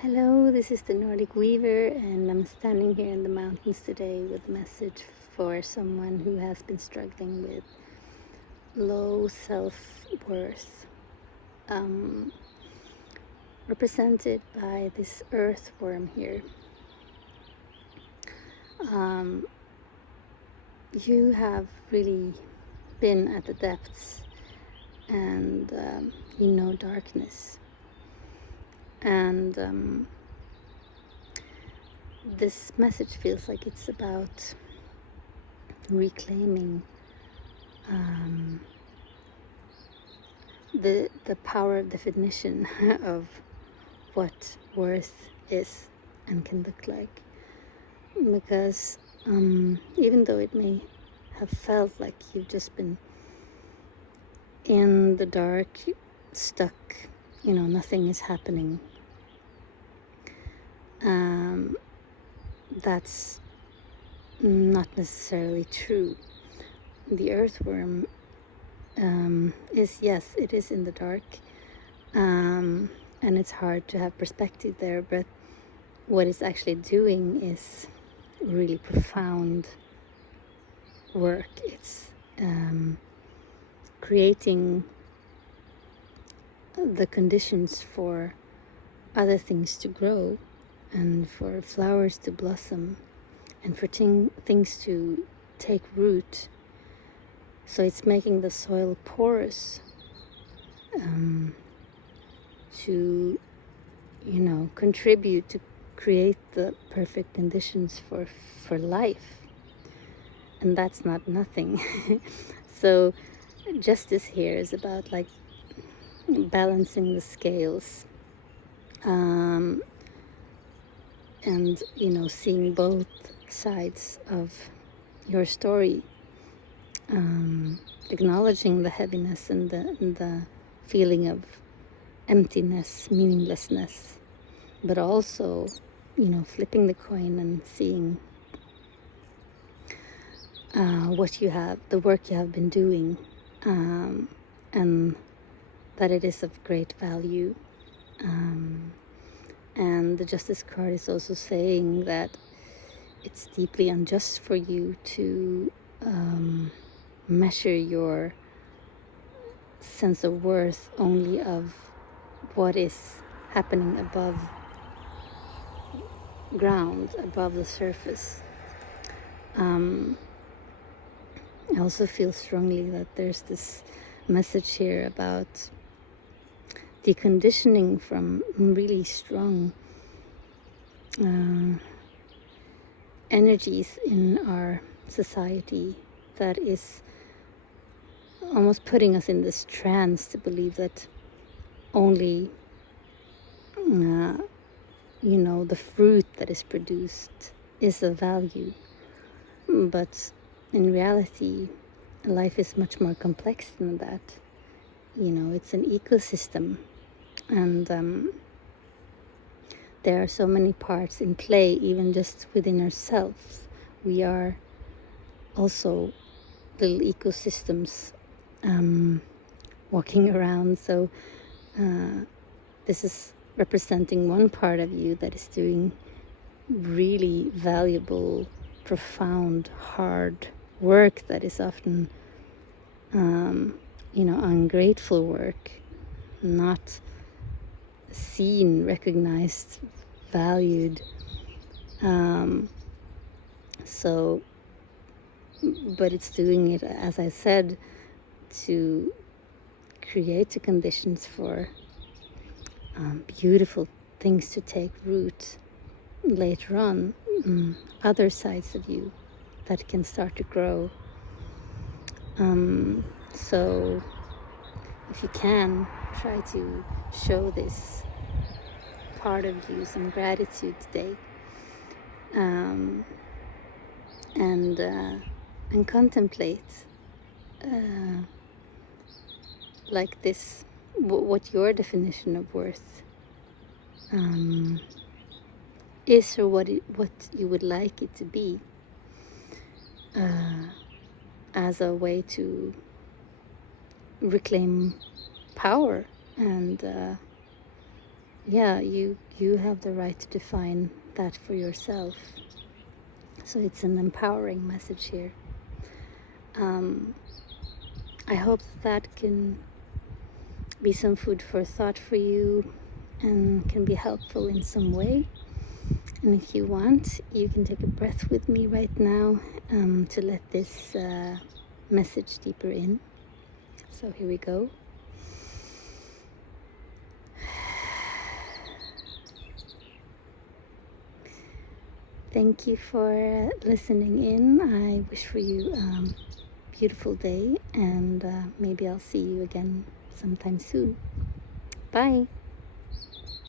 Hello, this is the Nordic Weaver, and I'm standing here in the mountains today with a message for someone who has been struggling with low self-worth, represented by this earthworm here. You have really been at the depths and you know darkness. And this message feels like it's about reclaiming the power of definition of what worth is and can look like. Because even though it may have felt like you've just been in the dark, stuck, nothing is happening, that's not necessarily true. The earthworm yes, it is in the dark, and it's hard to have perspective there, but what it's actually doing is really profound work. It's creating the conditions for other things to grow, and for flowers to blossom, and for things to take root. So it's making the soil porous to, contribute to create the perfect conditions for life. And that's not nothing. So justice here is about like balancing the scales, and seeing both sides of your story, acknowledging the heaviness and the feeling of emptiness, meaninglessness, but also flipping the coin and seeing the work you have been doing, and that it is of great value. And the Justice card is also saying that it's deeply unjust for you to measure your sense of worth only of what is happening above ground, above the surface. I also feel strongly that there's this message here about deconditioning from really strong energies in our society that is almost putting us in this trance to believe that only the fruit that is produced is of value. But in reality, life is much more complex than that. It's an ecosystem, and there are so many parts in play, even just within ourselves. We are also little ecosystems walking around. So this is representing one part of you that is doing really valuable, profound, hard work that is often ungrateful work, not seen, recognized, valued. But it's doing it, as I said, to create the conditions for beautiful things to take root later on, other sides of you that can start to grow. So if you can, try to show this part of you some gratitude today, and contemplate like this, what your definition of worth is, or what you would like it to be, as a way to reclaim power and yeah, you have the right to define that for yourself. So it's an empowering message here. I hope that can be some food for thought for you and can be helpful in some way. And if you want, you can take a breath with me right now to let this message deeper in. So here we go. Thank you for listening in. I wish for you a beautiful day, and maybe I'll see you again sometime soon. Bye.